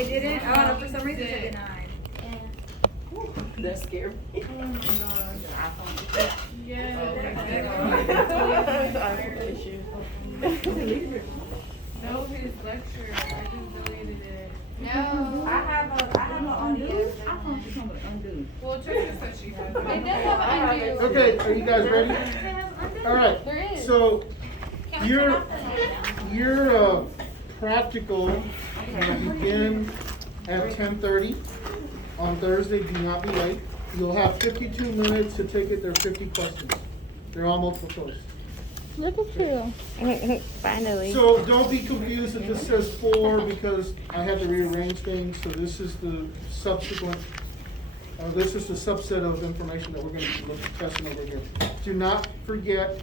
It didn't? Oh, for some reason it denied. That scared me. Oh my gosh. No, his lecture, I just deleted it. No. I have an audio. Well, Trisha said she has it. It does have an undo. Okay, are you guys ready? All right. There is. So your practical will begin at 10:30 on Thursday. Do not be late. You'll have 52 minutes to take it. There are 50 questions. They're all multiple choice. Look at you. Finally. So don't be confused if this says 4 because I had to rearrange things. So this is the subsequent. This is the subset of information that we're going to be testing over here. Do not forget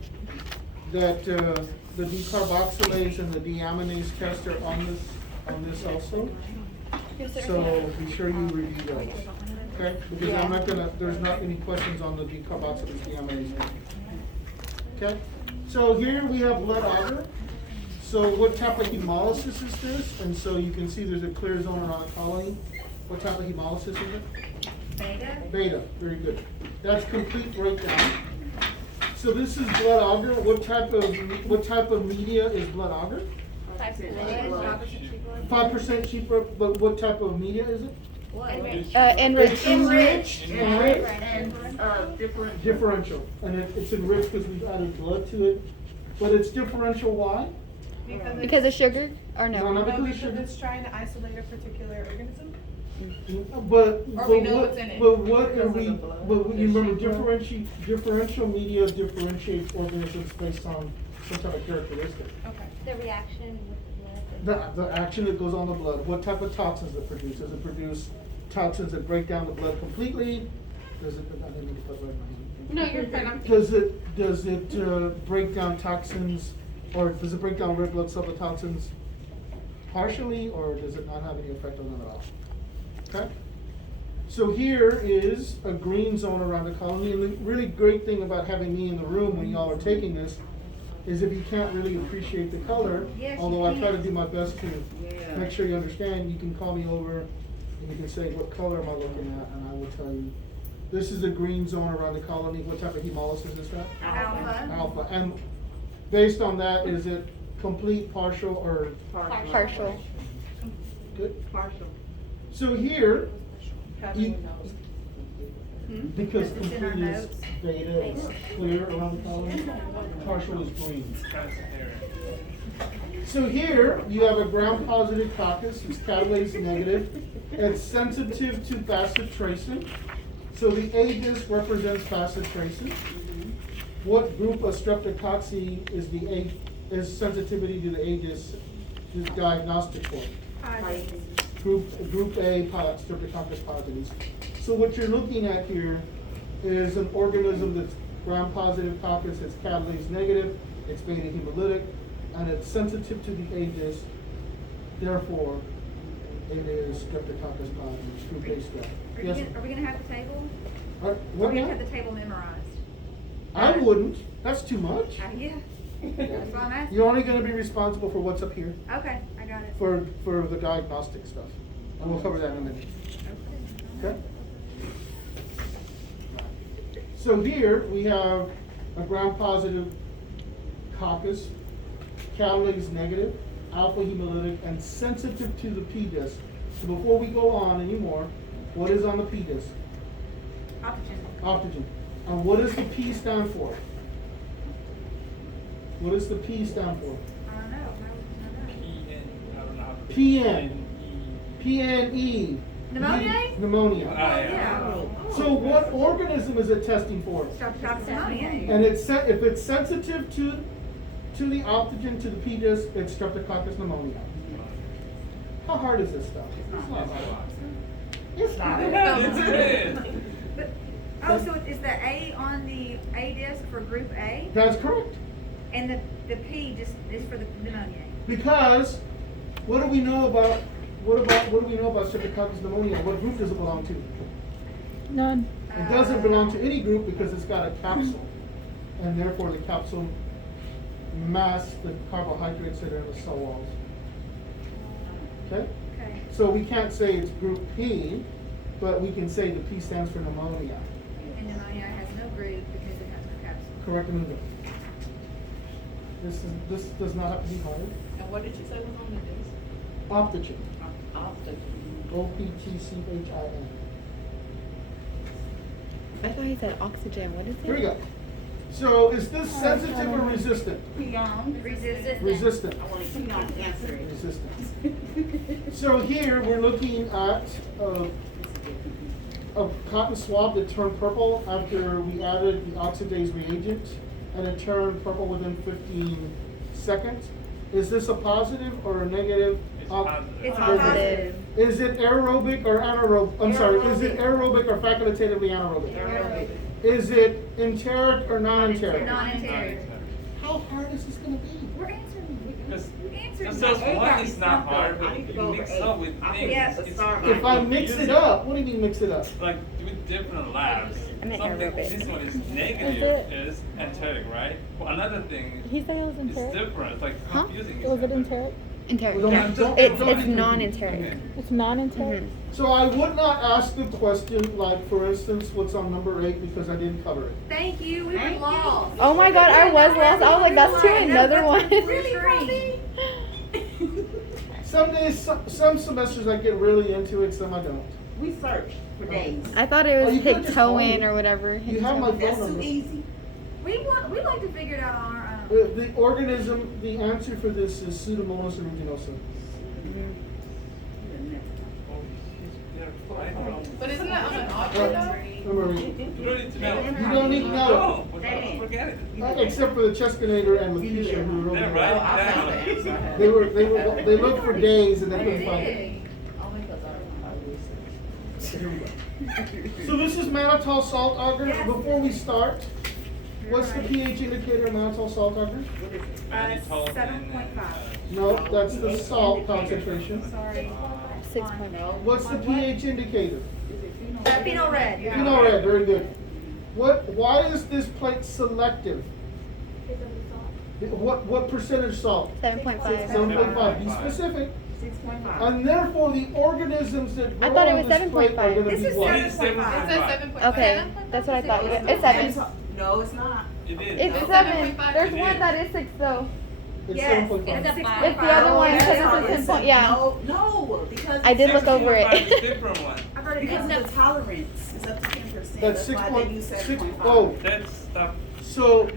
that the decarboxylase and the deaminase test are on this also. So be sure you review those. Okay? Because I'm not gonna. There's not any questions on the decarboxylase deaminase. Okay? So here we have blood agar. So what type of hemolysis is this? And so you can see there's a clear zone around the colony. What type of hemolysis is it? Beta? Beta, very good. That's complete breakdown. So this is blood agar. What type of media is blood agar? 5% sheep blood, but what type of media is it? Enriched. Enriched. And, Differential. And it's enriched because we've added blood to it. But it's differential why? Because of sugar? Or No, no? not No, because of because sugar. it's trying to isolate a particular organism. But Or we know what's in it. But what are Because of we? the blood. But you remember differential media differentiates organisms based on some type of characteristic. Okay. the reaction with the blood. The action that goes on the blood. What type of toxins it produces? Does it produce toxins that break down the blood completely? Does it? I didn't mean to put blood in my hand. No, you're fine. I'm Does it break down toxins, or does it break down red blood cell toxins partially, or does it not have any effect on them at all? Okay. So here is a green zone around the colony, and the really great thing about having me in the room when y'all are taking this is if you can't really appreciate the color, Yes, you although I try to can. do my best to make sure you understand, you can call me over and you can say, what color am I looking at, and I will tell you. This is a green zone around the colony. What type of hemolysis is that? Alpha. Alpha. And based on that, is it complete, partial, or Partial. good? Partial. So here, having you- knows. because Because it's in our complete is notes. beta, it's clear around the colony, partial is green. So here, you have a gram-positive coccus, it's catalase negative, it's sensitive to bacitracin. So the A disc represents bacitracin. What group of streptococci is sensitivity to the A disc is diagnostic for? Group A, Streptococcus pyogenes. So what you're looking at here is an organism that's gram-positive coccus, it's catalase negative, it's beta hemolytic, and it's sensitive to the A disc. Therefore, it is Streptococcus pyogenes, group A strep. Yes? Are we gonna have the table? What We're gonna now? have the table memorized. I wouldn't, that's too much. Yeah, that's what I'm asking. You're only gonna be responsible for what's up here, Okay, I got it. for the diagnostic stuff. And we'll cover that in a minute. Okay? So here, we have a gram-positive coccus, catalase negative, alpha hemolytic, and sensitive to the P disc. So before we go on anymore, what is on the P disc? Oxygen. Optogen. And what does the P stand for? What does the P stand for? I don't know. PN. PNE. Pneumonia? Pneumonia. Yeah. So what organism is it testing for? Streptococcus pneumoniae. And if it's sensitive to the optogen, to the P disc, it's Streptococcus pneumonia. How hard is this stuff? It's not hard. It's not. But, oh, so is the A on the A disc for group A? That's correct. And the P just is for the pneumonia? Because what do we know about Streptococcus pneumonia? What group does it belong to? None. It doesn't belong to any group because it's got a capsule. And therefore the capsule masks the carbohydrates that are in the cell walls. Okay? Okay. So we can't say it's group P, but we can say the P stands for pneumonia. And pneumonia has no group because it has no capsule. Correct, Anuga? This does not have to be hard. And what did you say was on the list? Optogen. Optogen. Optchin. I thought he said oxygen. What is it? Here we go. So is this sensitive or resistant? Peon. Resistant. Resistant. I want to Peon answer it. Resistant. So here we're looking at a cotton swab that turned purple after we added the oxidase reagent, and it turned purple within 15 seconds. Is this a positive or a negative? It's Positive. positive. Is it aerobic or anaerobic? I'm sorry, is it aerobic or facultatively anaerobic? Aerobic. Is it enteric or non-enteric? Non-enteric. How hard is this gonna be? We're answering. Because Answering. just those Eight one got is me not stumped hard, up. I but need to you go mix over up eight. with I'll things. Yes. It's If I mix it up, what do you mean mix it up? like with different labs. I meant Something, aerobic. this one is Is negative, it- is enteric, right? Well, another thing He said it was is enteric. different. It's like Huh? confusing. Was it enteric? Enteric. We don't- Yeah. don't- It's don't- it's non-enteric. Okay. It's non-enteric. So I would not ask the question, like, for instance, what's on number 8, because I didn't cover it. Thank you, we were Thank you. lost. Oh my God, I was lost. I was like, that's too another one. Really, Robbie? Some days, some semesters I get really into it, some I don't. We searched for days. I thought it Oh, was you could've just told Pictoin me. or whatever. You have my That's phone too number. easy. We like to figure it out on our own. The organism, the answer for this is Pseudomonas aeruginosa. But isn't that on an Uh, audio though? Remember, You don't need to know. You don't need to know. No, forget it. except for the Chescanator and Lakeisha who wrote Yeah, it. right. Oh, I found the answer. I had. They looked for days and they We couldn't find it. did. Only because I don't know how to research. So this is mannitol salt agar. Yes. Before we start, You're what's the right. pH indicator of mannitol salt agar? Mannitol 7.5. No, that's the salt concentration. Sorry. 6.0. No. What's the pH indicator? Is it phenol? Phenol red. Phenol red, very good. Why is this plate selective? What percentage salt? 7.5. 7.5, be specific. 6.5. And therefore, the organisms that I grow thought it on was this plate are 7.5. gonna This be is what? It is 7.5. It says 7.5. Okay, that's what I thought. It's 7. No, it's not. It is. It's No. 7. 7.5. There's It one is. that is 6 though. It's Yes, 7.5. it's a 6.5. It's the other one, Oh, because that's it's a not- simple- yeah. No, because. I did look over it. 6.5 is different one. I've heard it Because now. of the tolerance, it's up to 10%. That's 6 why point, they use 6, 7.5. oh, That's stuff. so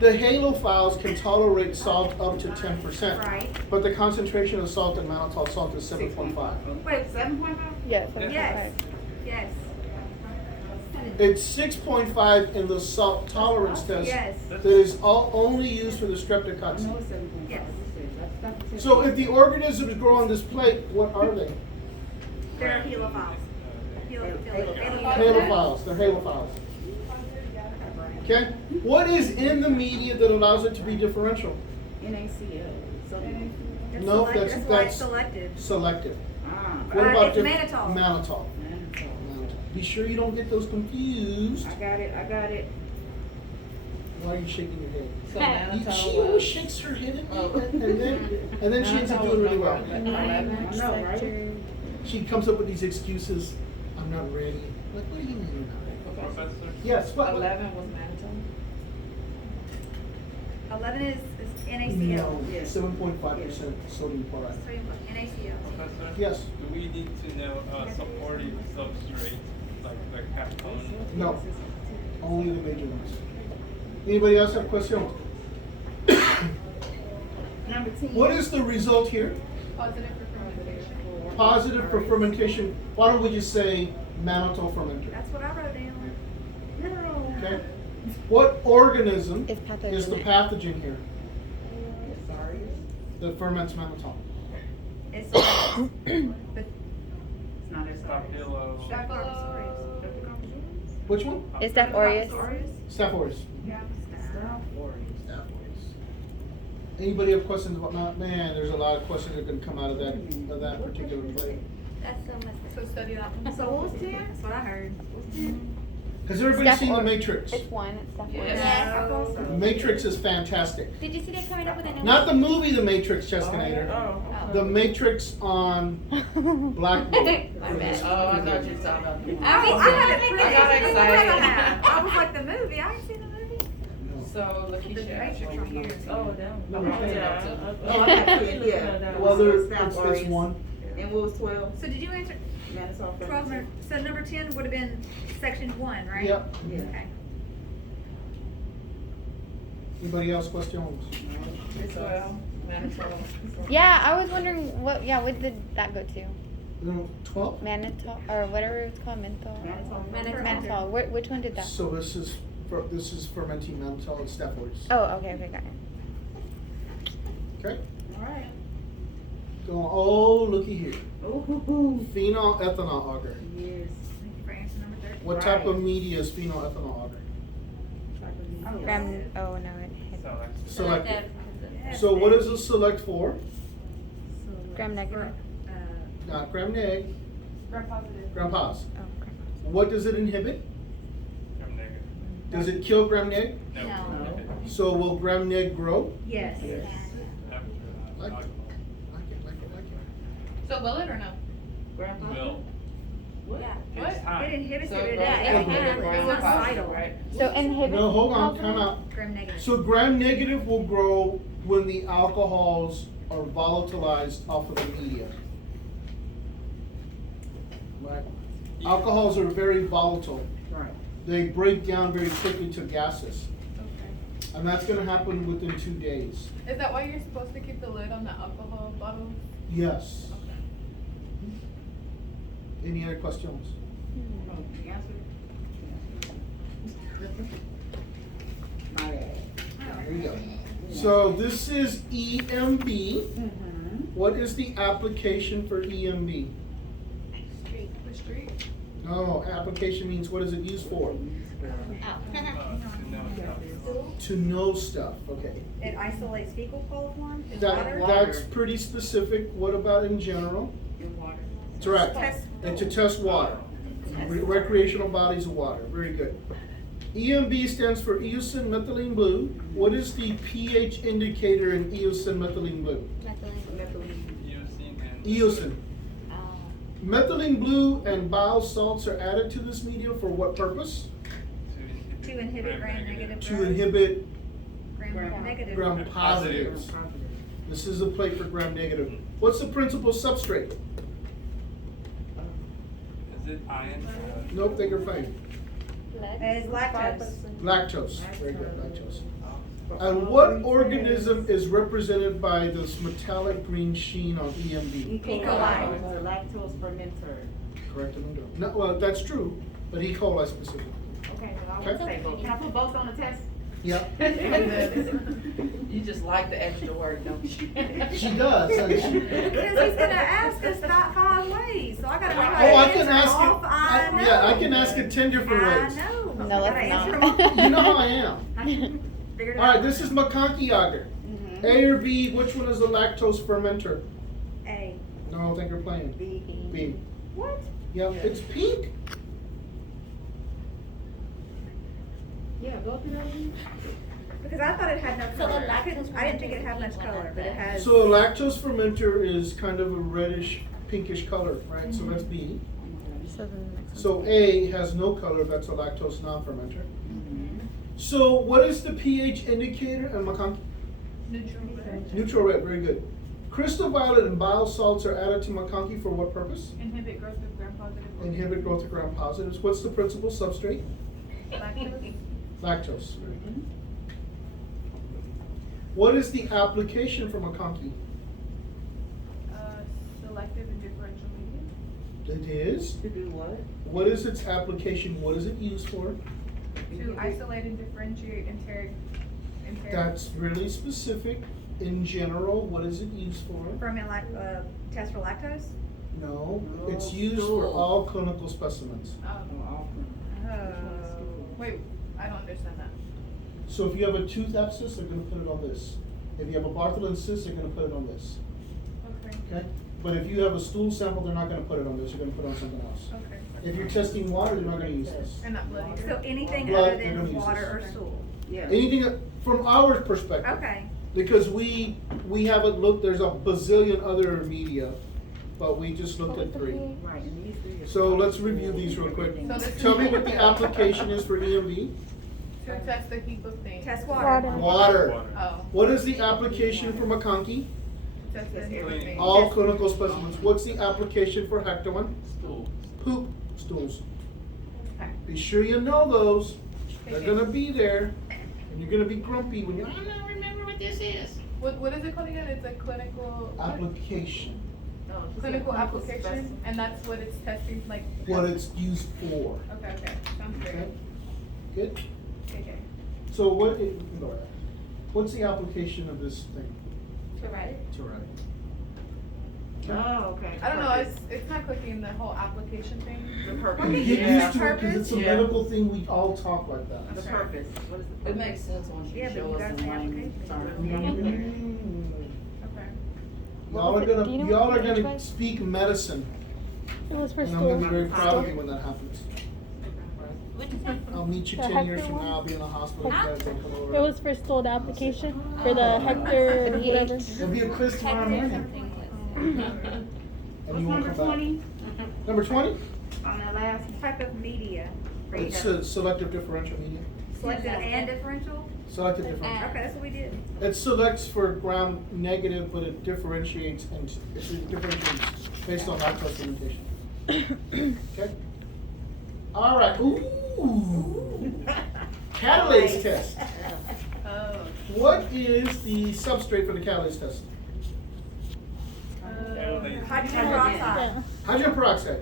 the halophiles can tolerate salt up to 10%. Right. But the concentration of salt in mannitol salt is 7.5. Wait, 7.5? Yeah, yes, 7.5. yes, It's 6.5 in the salt tolerance test. yes, That is only used for the streptococcus. No, it's 7.5. Yes. That's So if the organisms grow on this plate, what are they? they're helophiles. Halophiles, they're halophiles. Okay? What is in the media that allows it to be differential? NaCl. So, No, That's that's- why that's- it's selective. Selective. ah, What about It's mannitol. Mannitol. Be sure you don't get those confused. I got it. Why are you shaking your head? So You- mannitol She always was- shakes her head at me, Oh. and then she ends up doing really well. 11, I know, right? She comes up with these excuses. I'm not ready. Like, what do you mean you're not ready? Professor? Yes, what? 11 was mannitol? 11 is NaCl. No, Yes. 7.5% sodium chloride. NaCl. Professor? Yes. Do we need to know supportive substrate, like capone? No. Only the major ones. Anybody else have questions? Number 10. What is the result here? Positive for fermentation. Positive for fermentation. Why don't we just say mannitol fermenter? That's what I wrote down. No. Okay. What organism It's is the pathogenic. pathogen here Sorry. that ferments mannitol? It's It's not as Staphylo. Staphylococcus. Which one? It's Staph aureus. Staph aureus. Yeah. Staph aureus. Anybody have questions about man? There's a lot of questions that can come out of that particular plate. That's so much. So study that one. So what was 10? That's what I heard. Has everybody Steph seen The or- Matrix? It's one. It's Steph Yes. Orris. Yes. The Matrix is fantastic. Did you see they're coming up with a new Not the one? movie The Matrix, Cheskinator. Oh. The Matrix on Blackboard. My bad. Oh, I thought you were talking about the one. Oh, I haven't seen I got it. excited. I was like, the movie, I ain't seen the movie. So, The Matrix from here. Oh, damn. No, Oh, we yeah. can't. Oh, I got 10, yeah. Well, there, Snap it's Warriors. one. And what was 12? So did you answer Manitoba. 12, so number 10 would have been section 1, right? Yep. Yeah. Okay. Anybody else questions? It's well, Manitoba. Yeah, I was wondering what. Yeah, what did that go to? 12? Mannitol or whatever it's called, menthol. Mannitol. Which one did that? So this is fermenting mannitol and Staph aureus. Oh, okay, got it. Okay. Alright. Oh, looky here. Ooh. Phenol ethanol agar. Yes. Thank you for answer number 30. What type of media is phenol ethanol agar? Gram. Oh no, it hit. Selective. Yes, So what is it select for? Gram negative. Not gram neg, Gram positive. gram pos. Oh, gram. What does it inhibit? I'm negative. Does it kill gram neg? No. No. So will gram neg grow? Yes. Like it, like it, like it. So will it or no? Grandpa? Will. Yeah. Takes It time. inhibits So it. it Yeah, goes it negative, inhibits gram it. It's not positive, vital. right? So inhibit. No, hold on, positive? time out. Gram negative. So gram negative will grow when the alcohols are volatilized off of the media. Right? Alcohols are very volatile. Right. They break down very quickly to gases. Okay. And that's gonna happen within 2 days. Is that why you're supposed to keep the lid on the alcohol bottle? Yes. Okay. Any other questions? Oh, the answer? My bad. Here we go. So this is EMB. Mm-hmm. What is the application for EMB? The street? No, application means what is it used for? No. To know stuff, okay. It isolates fecal coliform, is That, water. that's pretty specific. What about in general? In water. Correct. Test- And to test water. Recreational bodies of water. Very good. EMB stands for eosin methylene blue. What is the pH indicator in eosin methylene blue? Using and. Eosin. Methylene blue and bile salts are added to this medium for what purpose? To inhibit gram negative. To inhibit Gram negative. gram positives. This is a plate for gram negative. What's the principal substrate? Is it iron? Nope, they are fine. It's lactose. Lactose. Very good, lactose. And what organism is represented by this metallic green sheen on EMB? E. coli. The lactose fermenter. Correct, Amanda? No, well, that's true, but E. coli specifically. Okay, well, I Okay. would say both. Can I put both on the test? Yep. You just like the extra word, don't you? She does, doesn't she? Because he's gonna ask us that 5 ways, so I gotta know how to Oh, I answer can ask all it, I know. yeah, I can ask it 10 different ways. I know. No, I gotta let's answer not. them all. You know how I am. Figured it All right, out. this is McConkey agar. Mm-hmm. A or B, which one is the lactose fermenter? A. No, I think you're playing. B. B. What? Yep, it's pink. Yeah, both of them. Because I thought it had no So the color. lactose I didn't think it fermenter had much is what color, that but it is. has. So a lactose fermenter is kind of a reddish, pinkish color, right? So that's B. So then the next So one. A has no color, that's a lactose non-fermenter. Mm-hmm. So what is the pH indicator in McConkey? Neutral red. Neutral red, very good. Crystal violet and bile salts are added to McConkey for what purpose? Inhibit growth of gram positive. Inhibit growth of gram positives. What's the principal substrate? Lactose. Lactose. Very good. What is the application for McConkey? Selective and differential medium. It is. To do what? What is its application? What is it used for? To isolate and differentiate enteric. That's really specific. In general, what is it used for? Ferment test for lactose? No, No, it's used for stool. all clinical specimens. Oh, wait, I don't understand that. So if you have a tooth abscess, they're gonna put it on this. If you have a Bartholin cyst, they're gonna put it on this, Okay. okay? But if you have a stool sample, they're not gonna put it on this, they're gonna put it on something else. Okay. If you're testing water, they're not gonna use this. And not blood So either. anything Blood, other they don't than use water this. or stool? Yeah. Anything from our perspective. Okay. Because we haven't looked, there's a bazillion other media, but we just looked at 3. Right, and these three are- So let's review these real quick. So this Tell me is- what the application is for EMV. To test the heap of things. Test water. Water. Water. Oh, What is the application for McConkey? test the heap of things. All clinical specimens. What's the application for Hectorine? Stool. Poop stools. Be sure you know those. They're gonna be there, and you're gonna be grumpy when you, I don't remember what this is. What is it called again? It's a clinical, Application, No, just a clinical application, specimen. and that's what it's testing, like. what it's used for. Okay, sounds Okay? great. Good? Okay. So what's the application of this thing? To write it. To write. Oh, okay. I don't know, it's not clicking the whole application thing. The You purpose. get Yeah. used to it, cause it's a Yeah. medical thing, we all talk like that. The Okay. purpose, what is the It purpose? makes sense once Yeah, you but show you us gotta in say line application. terms. Okay. Y'all are Do you gonna, know y'all what are page gonna was? speak medicine, It was for and I'm gonna be stool. very proud of you when that happens. What'd you say? I'll meet you The 10 years Hector from one? now, I'll be in the hospital, you guys don't come over. It was for stool, the application for the Hector, whatever. There'll be a quiz tomorrow Hector morning, something was. and What's you won't number come back. 20 Number 20? on that last? Type of media. It's a selective differential media. Selective and differential? Selective differential. Okay, that's what we did. It selects for ground negative, but it differentiates and it differentiates based on lactose fermentation. Okay? All right. Ooh. Catalase test. Oh. What is the substrate for the catalase test? Hydrogen peroxide. Yeah. Hydrogen peroxide.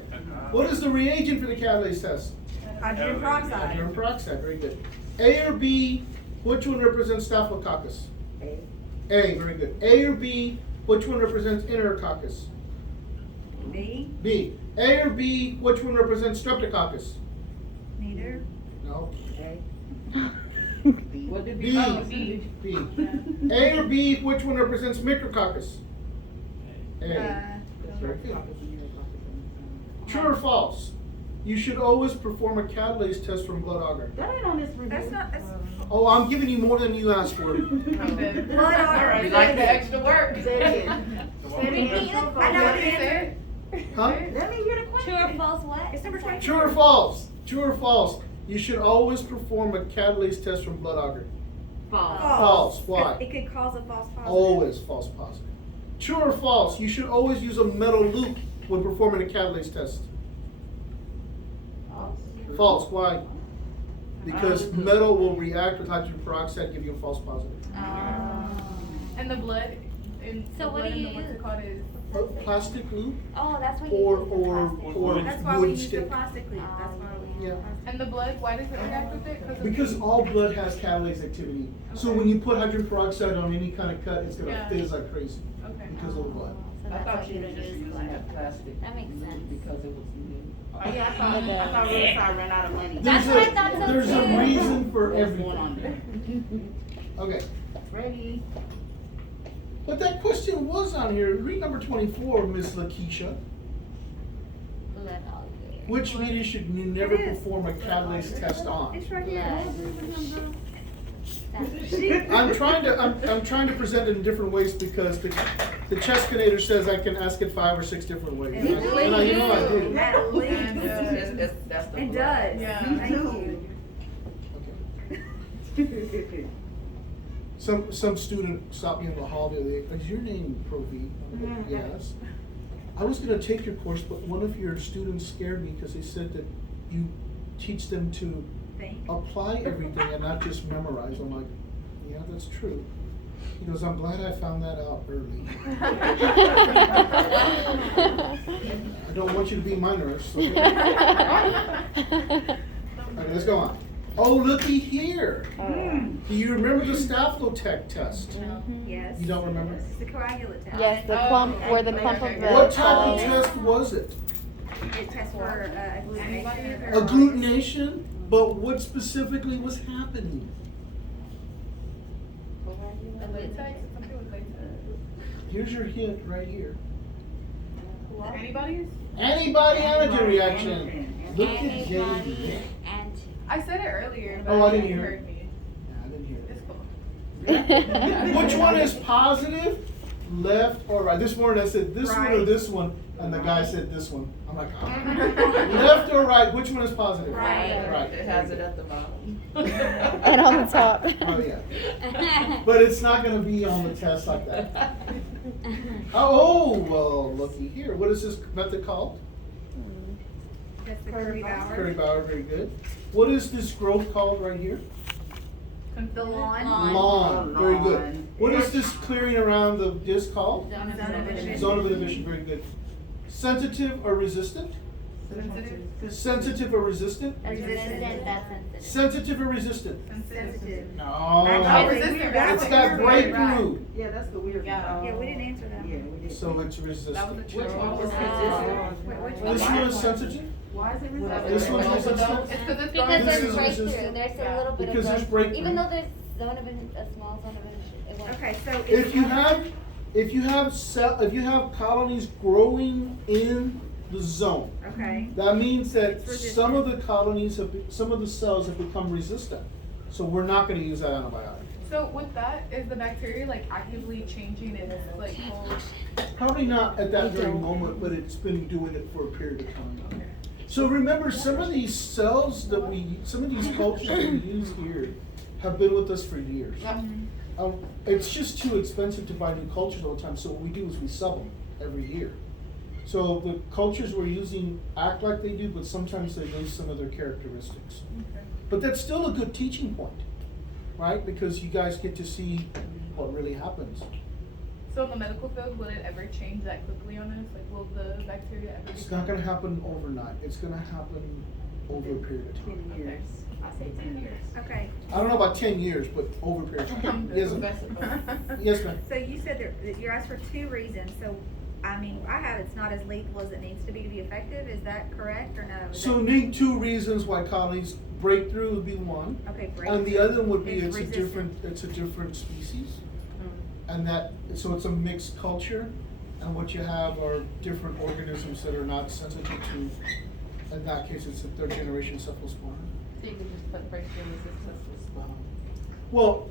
What is the reagent for the catalase test? Hydrogen Hydrogen peroxide. peroxide. Very good. A or B, which one represents Staphylococcus? A. A, very good. A or B, which one represents Enterococcus? B, B. A or B, which one represents Streptococcus? neither. No. A. What did B. Oh, B. B. A or B, which one represents Micrococcus? A. Uh, Very good. True or false? You should always perform a catalase test from blood agar. That ain't on this review. That's not, that's. Oh, I'm giving you more than you asked for. I'm dead. Blood agar. You like the extra work? Say it again. Say it again. Repeat it. I know What the did you answer. say? Huh? Let me hear the question. True or false what? It's number 20. True or false? True or false? You should always perform a catalase test from blood agar. False. False. Why? It could cause a false positive. Always false positive. True or false? You should always use a metal loop when performing a catalase test. False. Why? Because metal will react with hydrogen peroxide, give you a false positive. And the blood, in So the what blood do in you the what's use? it called is. A plastic loop Oh, that's what or you use the plastic. or That's why we wood use the stick. plastic loop. That's why we use Yeah. the plastic. And the blood, why does it react with it? 'Cause of Because the- all blood has catalase activity. So Okay. when you put hydrogen peroxide on any kind of cut, it's gonna Yeah. fizz like crazy Okay. because of the blood. So I that's thought why you you were don't just use using blood. that plastic. That makes sense. Because it was new. Oh, yeah, I thought Riverside ran out of money. That's what I thought so There's a too. reason for What's going on everything. there? Okay, Ready? but that question was on here. Read number 24, Ms. Lakeisha. Blood all there. Which media should you never It is. perform a catalase test on? It's right here. Blood. I'm trying to present it in different ways because the chess coordinator says I can ask it 5 or 6 different ways. And And I, you know I do. At least. And, That's the It blood. does. Yeah. Thank you. Okay. Some student stopped me in the hall the other day. Is your name Provi? I'm like, yes. I was gonna take your course, but one of your students scared me because they said that you teach them to Thank you. apply everything and not just memorize. I'm like, yeah, that's true. He goes, I'm glad I found that out early. I don't want you to be my nurse. Okay? Okay, let's go on. Oh, looky here. Do you remember the Staphylotech test? Yes. You don't remember? It's the coagulate test. Yes, the clump, where the clump of the. What type of test was it? It tests for agglutination. or- Agglutination? But what specifically was happening? Latex, something with latex. Here's your hint right here. Antibodies? Antibody antigen reaction. Look at Antibody Jamie. anti. I said it earlier, but Oh, I I didn't think you hear it. heard me. Nah, I didn't hear It's it. cool. Which one is positive, left or right? This morning I said this one or Right. this one, and the guy said this one. I'm like, left or right, which one is positive? Right. Right. It has it at the bottom. And on the top. Oh, yeah. But it's not gonna be on the test like that. Oh, well, looky here. What is this method called? That's the Curry Bauer. Curry Bauer, very good. What is this growth called right here? The lawn. Lawn, very good. Lawn. What is this clearing around the disc called? Zone of Zone of inhibition. Zone of inhibition, very good. Sensitive or resistant? Sensitive. Sensitive or resistant? That's resistant, that's sensitive. Sensitive or resistant? Sensitive. No. That's resistant. That's It's what that you're right. breakthrough. Yeah, that's the weird one. Yeah, we didn't answer that. Yeah, we did. So it's That was resistant. a Which one was Oh. resistant? Wait, which This one? one is sensitive? Why is it This one's Both of resistant? those? It's because it's Because going This there's is breakthrough, resistant. there's a Yeah. little bit of Because there's growth. breakthrough. Even though there's a small zone of inhibition, it won't. Okay, so. If you have colonies growing in the zone, Okay, that means that It's resistant. some of the colonies some of the cells have become resistant. So we're not gonna use that antibiotic. So with that, is the bacteria like actively changing its like whole? Probably not at that very moment, but it's been doing it for a period of time. So remember, some of these cells some of these cultures that we use here have been with us for years. It's just too expensive to buy new cultures all the time, so what we do is we sub them every year. So the cultures we're using act like they do, but sometimes they lose some of their characteristics. But that's still a good teaching point, right? Because you guys get to see what really happens. So in the medical field, will it ever change that quickly on us? Like, will the bacteria ever? It's not gonna happen overnight, it's gonna happen over a period of time. 10 years. I say 10 years. okay. I don't know about 10 years, but over a period of time. Yes, ma'am. Yes, ma'am. So you said that you asked for 2 reasons, so, I mean, I have it's not as lethal as it needs to be effective, is that correct, or no? Is So that- need 2 reasons why colonies breakthrough would be one. Okay, break. And the other one would be Is it's a resistant. different species. And so it's a mixed culture, and what you have are different organisms that are not sensitive to, in that case, it's a 3rd generation cephalosporin. So you can just put breakthrough resistance as well. Well,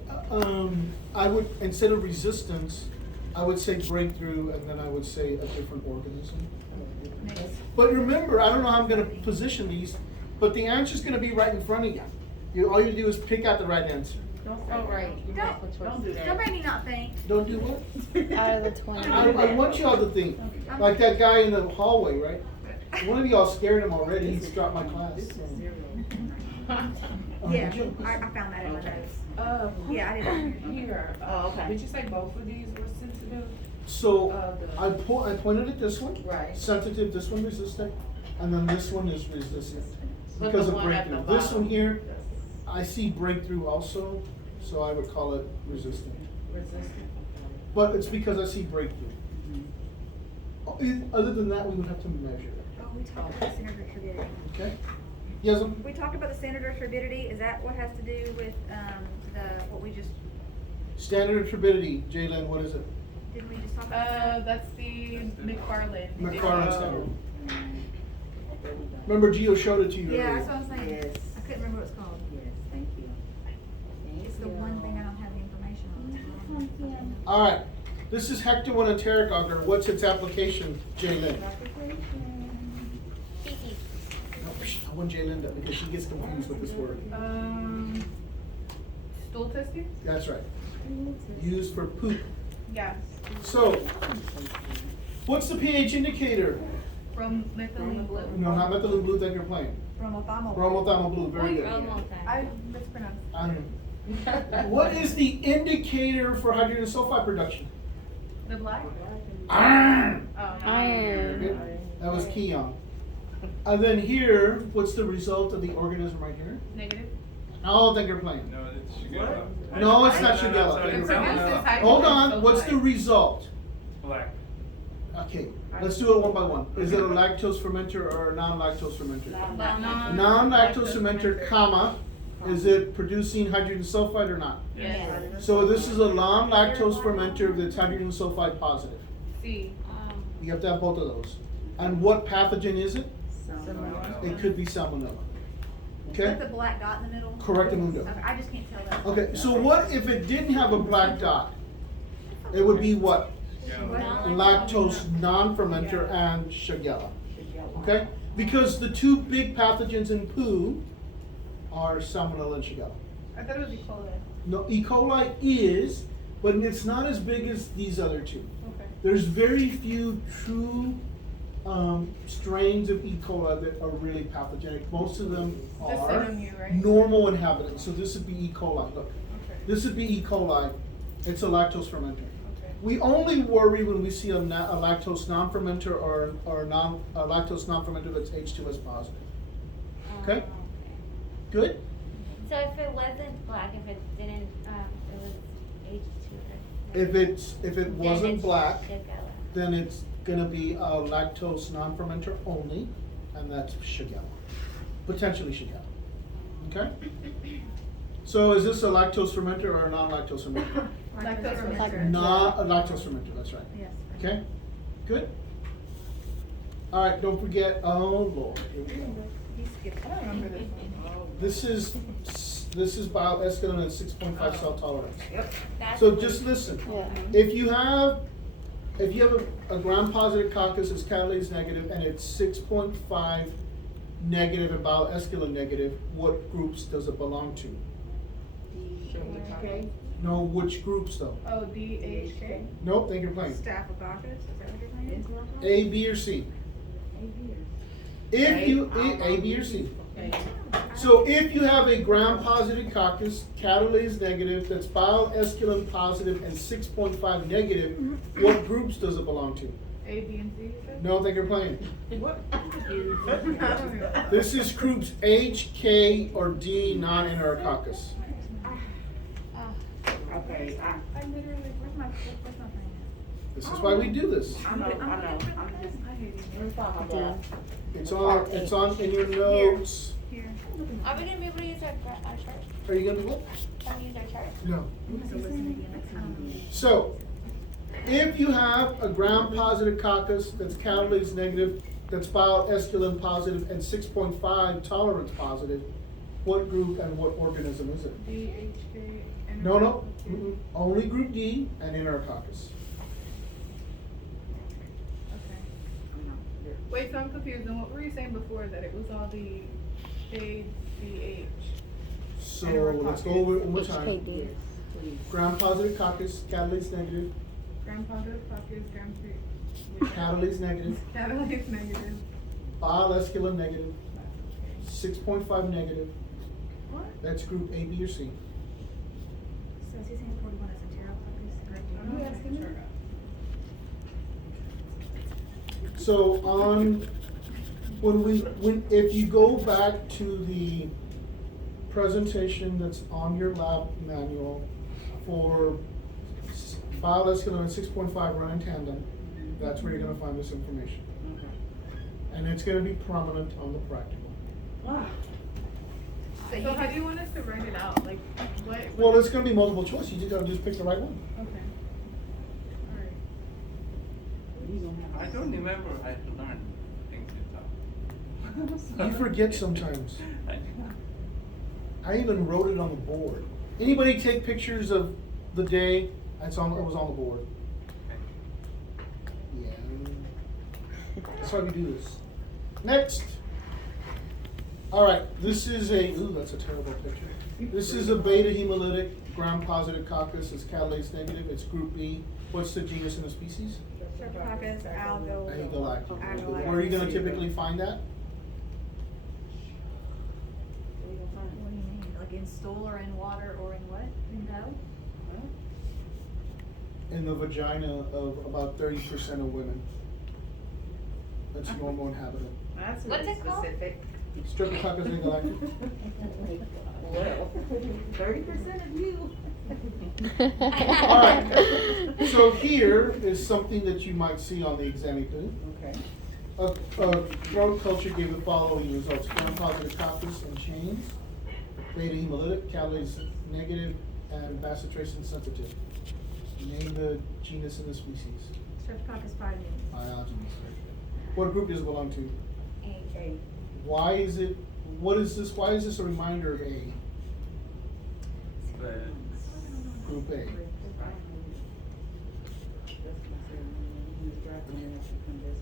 I would, instead of resistance, I would say breakthrough, and then I would say a different organism. Next. But remember, I don't know how I'm gonna position these, but the answer's gonna be right in front of you. All you do is pick out the right answer. Oh, right. You Don't- multiple choice. don't do that. Don't make me not think. Don't do what? Out of the 20. I want y'all to think, like that guy in the hallway, right? One of y'all scared him already, he's dropped my class. This is 0. Oh, Yeah, did you? I found that in my Okay. notes. Yeah, I didn't. Here. Oh, okay. Did you say both of these were sensitive? So, The- I pointed at this one, Right. sensitive, this one resistant, and then this one is resistant. But Because the of one at the breakthrough. This one bottom. here, I see breakthrough also, so I would call it resistant. Resistant. But it's because I see breakthrough. Other than that, we would have to measure it, Oh, we talked about standard turbidity. okay? Yes, We talked about the standard turbidity, is that what has to do with, what we just, standard turbidity, Jalen, what is it? didn't we just talk about that? That's the McFarland. McFarland standard. There we go. Remember Gio showed it to you Yeah, earlier. that's what I'm saying. Yes. I couldn't remember what it's called. Yes, thank you. Thank It's the you. one thing I don't have the information on. All right, this is Hector enteric agar. What's its application, Jalen? Feces. I want Jalen because she gets confused with this word. Stool testing? That's right. Used for poop. Yes. So, what's the pH indicator? From methylene blue. No, not methylene blue that you're playing. Bromothamol. Bromothamol blue, very good. I mispronounced. What is the indicator for hydrogen sulfide production? The black? Iron. Oh, no. Iron. That was Keon. And then here, what's the result of the organism right here? Negative. I don't think you're playing. No, it's Shigella. No, it's not Shigella. sorry, It it's produces not. hydrogen Hold on, what's the sulfide. result? Black. Okay, let's do it one by one. Is it a lactose fermenter or a non-lactose fermenter? Non-lactose fermenter, comma, is it producing hydrogen sulfide or not? Yes. So this is a non-lactose fermenter that's hydrogen sulfide positive. C. You have to have both of those. And what pathogen is it? It could be salmonella. Is Okay? that the black dot in the middle? Correctamundo. Okay, I just can't tell that. Okay, so what if it didn't have a black dot? It would be what? Lactose non-fermenter and Shigella. Okay? Because the two big pathogens in poo are Salmonella and Shigella. I thought it was E. coli. No, E. coli is, but it's not as big as these other two. Okay. There's very few true strains of E. coli that are really pathogenic. Most of them Just are sit on you, right? normal inhabitants. So this would be E. coli. Look, Okay. this would be E. coli. It's a lactose fermenter. Okay. We only worry when we see a lactose non-fermenter or a lactose non-fermenter that's H2S positive. Okay? Good? So if it wasn't black, if it didn't, it was H2. If it wasn't black, Shigella. then it's gonna be a lactose non-fermenter only, and that's Shigella. Potentially Shigella. Okay? So is this a lactose fermenter or a non-lactose fermenter? Lactose fermenter. Not a lactose fermenter, that's right. Yes. Okay? Good? Alright, don't forget, oh Lord, here we go. He skipped. I don't remember this one. This is bioescalin at 6.5 cell tolerance. That's So what- just listen. Yeah. If you have a gram-positive coccus that's catalase negative and it's 6.5 negative and bioescalin negative, what groups does it belong to? Okay. No, which groups though? Oh, DHK. Nope, think you're playing. Staphylococcus, is that what you're saying? A, B, or C? If you, A, B, or C. So if you have a gram-positive coccus, catalase negative, that's bioescalin positive and 6.5 negative, what groups does it belong to? A, B, and C, you said? No, think you're playing. What? This is groups H, K, or D, non-enterococcus. Okay, I literally, where's my thing? This is why we do this. I know, I'm just, I hate you. we're talking about. It's on in your notes. Here. Are we gonna be able to use our chart? Are you gonna be what? Can we use our chart? No. So listen again. So, if you have a gram-positive coccus that's catalase negative, that's bioescalin positive, and 6.5 tolerance positive, what group and what organism is it? DHK. and- No, only group D and enterococcus. Okay. Wait, so I'm confused. And what were you saying before that it was all the ADH? So, let's go over it one more time. HKD. Gram-positive coccus, catalase negative, Gram-positive coccus, gram-free. catalase negative, Catalase negative. bioescalin negative, 6.5 negative, What? that's group A, B, or C. So is he saying 41 is enterococcus, You correct? asking me? So if you go back to the presentation that's on your lab manual for bioescalin and 6.5 run in tandem, that's where you're gonna find this information. And it's gonna be prominent on the practical. Wow. So how do you want us to write it out? Like, what? Well, it's gonna be multiple choice, you just gotta just pick the right one. Okay. Alright. I don't remember I had to learn things this time. You forget sometimes. I do. I even wrote it on the board. Anybody take pictures of the day? It was on the board. Yeah. That's why we do this. Next. Alright, this is that's a terrible picture. This is a beta hemolytic gram-positive coccus. It's catalase negative. It's group B. What's the genus and the species? Streptococcus, Agalactic. Agalactic. Where are you gonna typically find that? What do you mean? Like in stool or in water or in what? No? In the vagina of about 30% of women. That's normal inhabitant. That's What's really it called? specific. Streptococcus agalactic. Well, 30% of you. Alright, so here is something that you might see on the example. Okay. A throat culture gave the following results: gram-positive coccus and chains, beta hemolytic, catalase negative, and bacitracin sensitive. Name the genus and the species. Streptococcus pyogenes. Pyogenes. What group does it belong to? A. Why is it, what is this, why is this a reminder of A, group A?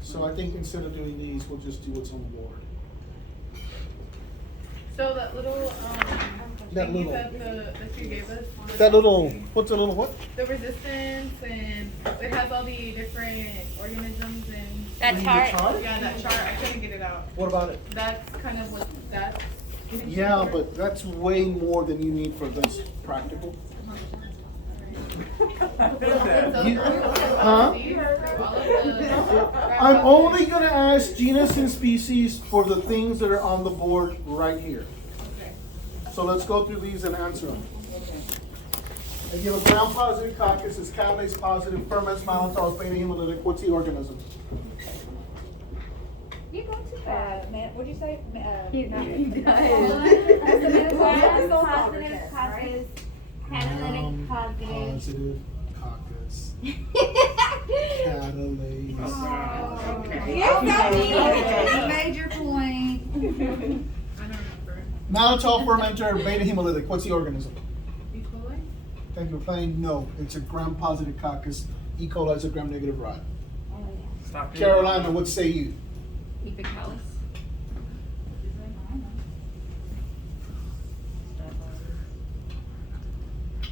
So I think instead of doing these, we'll just do what's on the board. So that little, That thingy little- that you gave us. That little, what's a little what? The resistance, and it has all the different organisms and. That You need chart? the chart? Yeah, that chart, I couldn't get it out. What about it? That's kind of what that. Yeah, but that's way more than you need for this practical. Huh? I'm only gonna ask genus and species for the things that are on the board right here. So let's go through these and answer them. I give a gram-positive coccus, is catalase positive, ferments, maltose, beta hemolytic, what's the organism? You go too fast. What'd you say? He That's does. the Manitoba Gram Salt positive Test, right? coccus, catalytic positive. Positive coccus, catalase. Okay. You made your point. I don't remember. Maltose, fermenter, beta hemolytic, what's the organism? E. coli? Thank you for playing. No, it's a gram-positive coccus. E. coli is a gram-negative rod. Oh, yeah. Stop it. Carolina, what say you? Epicalis.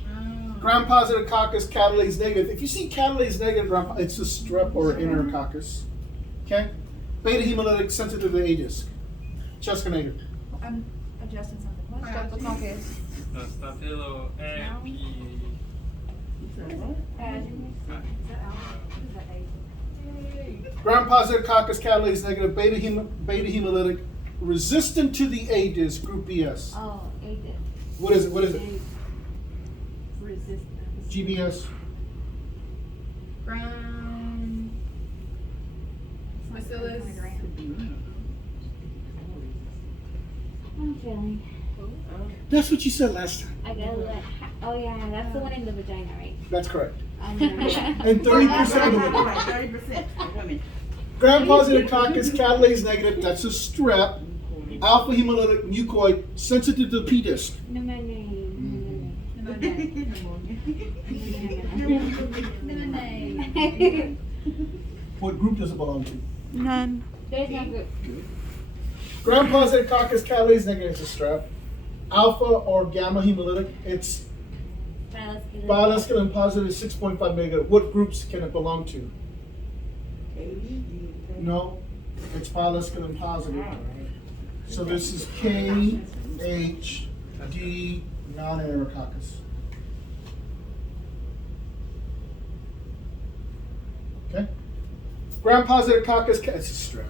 Oh. Gram-positive coccus, catalase negative. If you see catalase negative, it's a strep or enterococcus. Okay? Beta hemolytic, sensitive to Aegis. Chescanator. I'm adjusting something. What? Streptococcus. Staphylo and Gram-positive coccus, catalase negative, beta hemolytic, resistant to the Aegis, group BS. Oh, Aegis. What is it? What is it? Resistance. GBS. Gram. Bacillus. I'm feeling. That's what you said last time. I got that. Oh yeah, that's the one in the vagina, right? That's correct. Um, And 30% of the women. 30% women. Gram-positive coccus, catalase negative, that's a strep. Alpha hemolytic mucoid, sensitive to P disc. What group does it belong to? None. There's no group. Gram-positive coccus, catalase negative is a strep. Alpha or gamma hemolytic, it's biolesculin positive, 6.5 negative. What groups can it belong to? No, it's biolesculin positive. So this is K, H, D, non-enterococcus. Okay? Gram-positive coccus, it's a strep.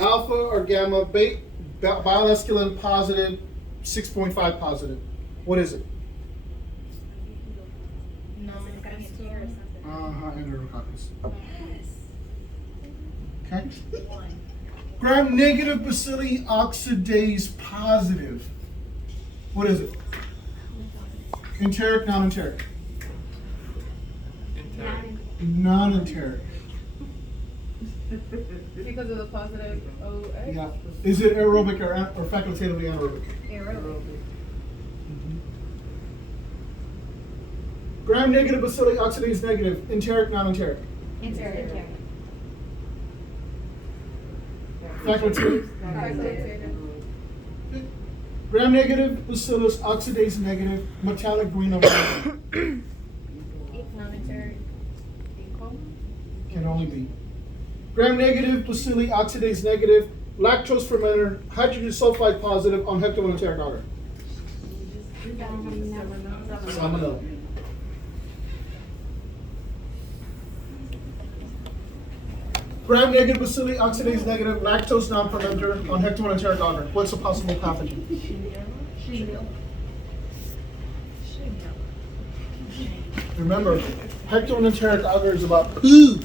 Alpha or gamma, biolesculin positive, 6.5 positive. What is it? No, Enterococcus. Okay? Gram-negative bacilli oxidase positive. What is it? Enteric, non-enteric? Non-enteric. because of the positive OA. Yeah. Is it aerobic or facultatively anaerobic? Aerobic. Gram-negative bacilli oxidase negative, enteric, non-enteric? Interior. Facultative. Gram-negative bacillus oxidase negative, metallic green of Non-enteric. can only be. Gram-negative bacilli oxidase negative, lactose fermenter, hydrogen sulfide positive on hectoenteric agar. Salmonella. Gram-negative bacilli oxidase negative, lactose non-fermenter on hectoenteric agar. What's a possible pathogen? Remember, hectoenteric agar is about poo.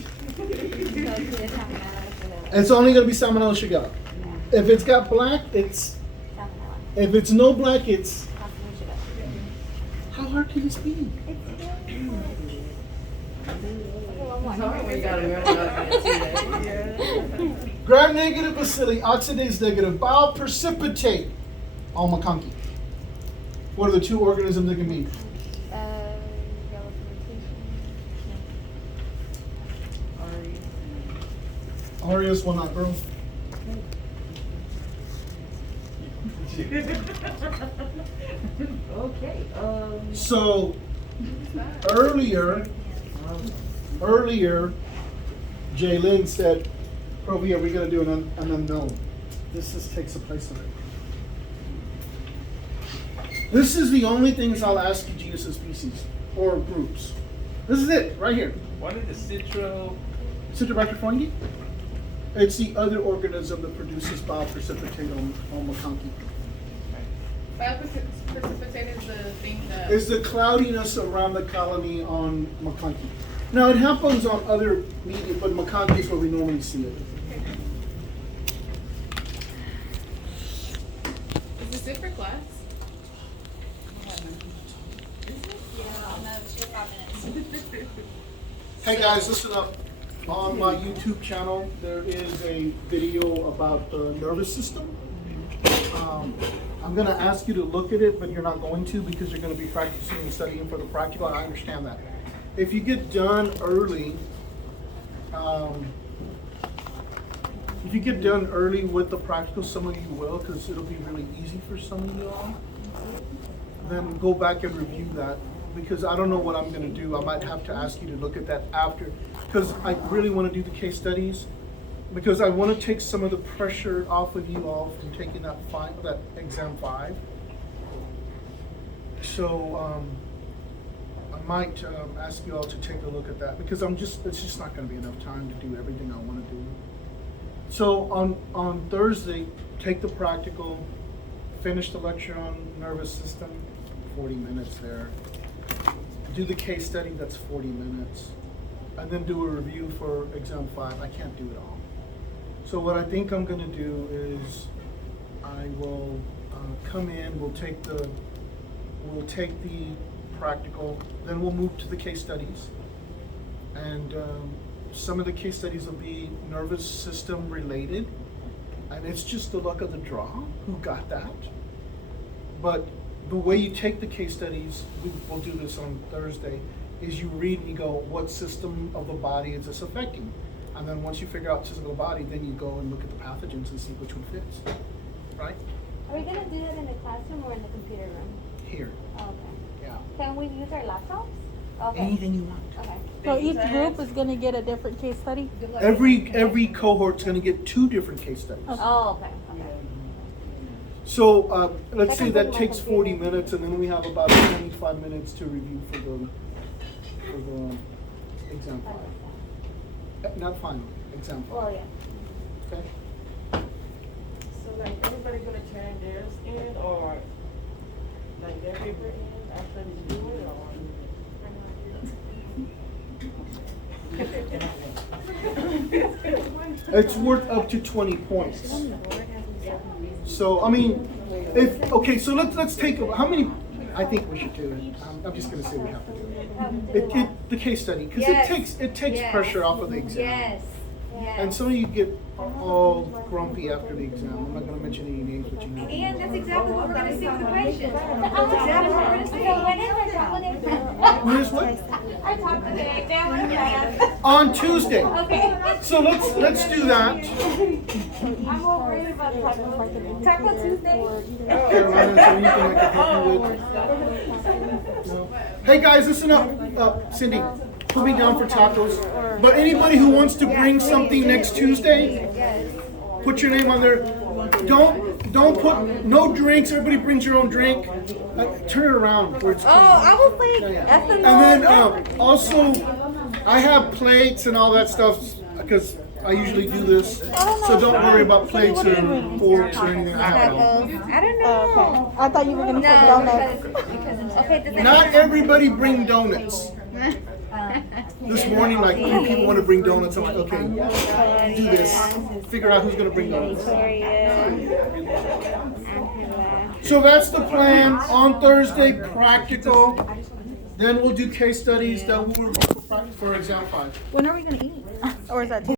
It's only going to be Salmonella Shigella. If it's got black, it's. If it's no black, it's. How hard can this be? We gotta remember that. Gram-negative bacilli, oxidase-negative, bioprecipitate, all McConkey. What are the two organisms that can be? Yellow fermentation. Aureus will not grow. Okay, So earlier, Jaylin said, Provia, we're gonna do an unknown. This takes the place of it. This is the only things I'll ask you, genus and species, or groups. This is it, right here. What is the citro? Citrobacter fungi? It's the other organism that produces bioprecipitate on McConkey. Bioprecipitate is the thing that. Is the cloudiness around the colony on McConkey. Now, it happens on other media, but McConkey is where we normally see it. Is this it for class? Hey guys, listen up. On my YouTube channel, there is a video about the nervous system. I'm gonna ask you to look at it, but you're not going to because you're gonna be practicing and studying for the practical, and I understand that. If you get done early, with the practical, some of you will, because it'll be really easy for some of you all. Then go back and review that, because I don't know what I'm gonna do. I might have to ask you to look at that after, because I really wanna do the case studies, because I wanna take some of the pressure off of you all from taking that exam 5. So, I might ask you all to take a look at that, because it's just not gonna be enough time to do everything I wanna do. So on Thursday, take the practical, finish the lecture on nervous system, 40 minutes there. Do the case study, that's 40 minutes. And then do a review for exam 5. I can't do it all. So what I think I'm gonna do is I will come in, we'll take the practical, then we'll move to the case studies. And some of the case studies will be nervous system related, and it's just the luck of the draw who got that. But the way you take the case studies, we'll do this on Thursday, is you read and you go, what system of the body is this affecting? And then once you figure out system of the body, then you go and look at the pathogens and see which one fits, right? Are we gonna do that in the classroom or in the computer room? Here, Oh, okay. yeah. Can we use our laptops? Okay. Anything you want. Okay. So each group is gonna get a different case study? Every cohort's gonna get 2 different case studies. Oh, okay, okay. So, let's say that takes 40 minutes, and then we have about 25 minutes to review for the exam 5. Not final, exam 5. Oh, yeah. Okay? So like everybody gonna turn theirs in or like their paper in after they do it or? It's worth up to 20 points. So, I mean, so let's take, how many, I think we should do it. I'm just gonna say we have to do it. The case study, because it takes pressure off of the exam. Yes, yes. And some of you get all grumpy after the exam. I'm not gonna mention any names, but you know. And that's exactly what we're gonna see with the patients. That's So exactly what we're gonna see. when is our talk with When is what? Our talk with the exam class. On Tuesday. Okay. So let's do that. I'm more worried about Taco Tuesday. Carolina, is there anything I can help you with? No? Hey guys, listen up. Cindy, put me down for tacos. But anybody who wants to bring something next Tuesday, put your name on there. Don't put no drinks. Everybody brings your own drink. Turn it around where it's clean. I will play. And then also, I have plates and all that stuff because I usually do this. So don't worry about plates or forks or anything. I have it all. I don't know. Oh, okay. I thought you were gonna put donuts. Okay, Not everybody bring donuts. This morning, like 3 people want to bring donuts. I'm like, okay, do this. Figure out who's gonna bring donuts. So that's the plan. On Thursday, practical. Then we'll do case studies. Then we'll review for exam 5. When are we gonna eat? Or is that